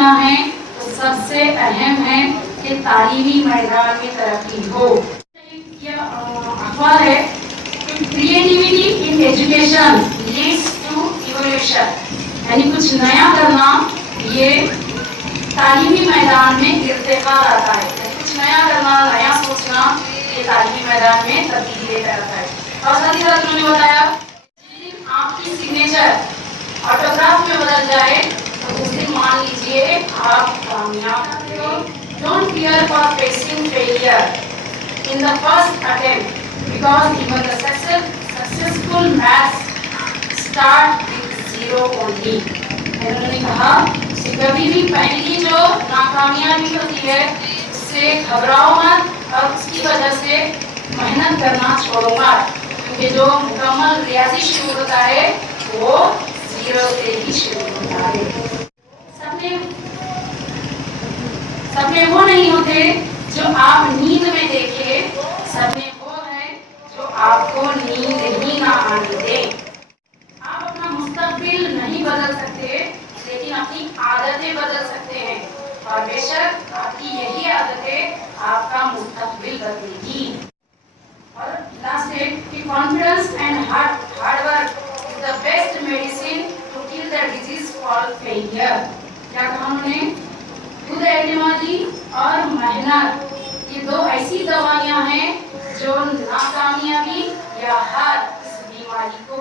देना है तो सबसे अहम है कि तालीमी मैदान में तरक्की हो। यह अखबार है, creativity in education leads to evolution, यानी कुछ नया करना ये तालीमी मैदान में इर्तिका आता है। कुछ नया करना, नया सोचना ये तालीमी मैदान में तब्दीली लेकर आता है। और साथ ही साथ उन्होंने बताया आपकी सिग्नेचर ऑटोग्राफ में बदल जाए तो उस दिन मान लीजिए आप कामयाब हो। Don't fear for facing failure in the first attempt because even the successful maths start with zero only. उन्होंने कहा कि कभी भी पहली जो नाकामयाबी होती है उससे घबराओ मत और उसकी वजह से मेहनत करना छोड़ो मत, क्योंकि जो मुकम्मल रियाजी शुरू होता है वो जीरो से ही शुरू होता है। सपने वो नहीं होते जो आप नींद में देखे, सपने वो है जो आपको नींद ही ना आने दे। आप अपना मुस्तकबिल नहीं बदल सकते लेकिन अपनी आदतें बदल सकते हैं, और बेशक आपकी यही आदतें आपका मुस्तकबिल बदलेगी। और लास्ट है कि confidence and hard work is the best medicine to kill the disease called failure. क्या कहा उन्होंने? खुद एतमादी और मेहनत ये दो ऐसी दवाइयां हैं जो नाकामयाबी या हार इस बीमारी को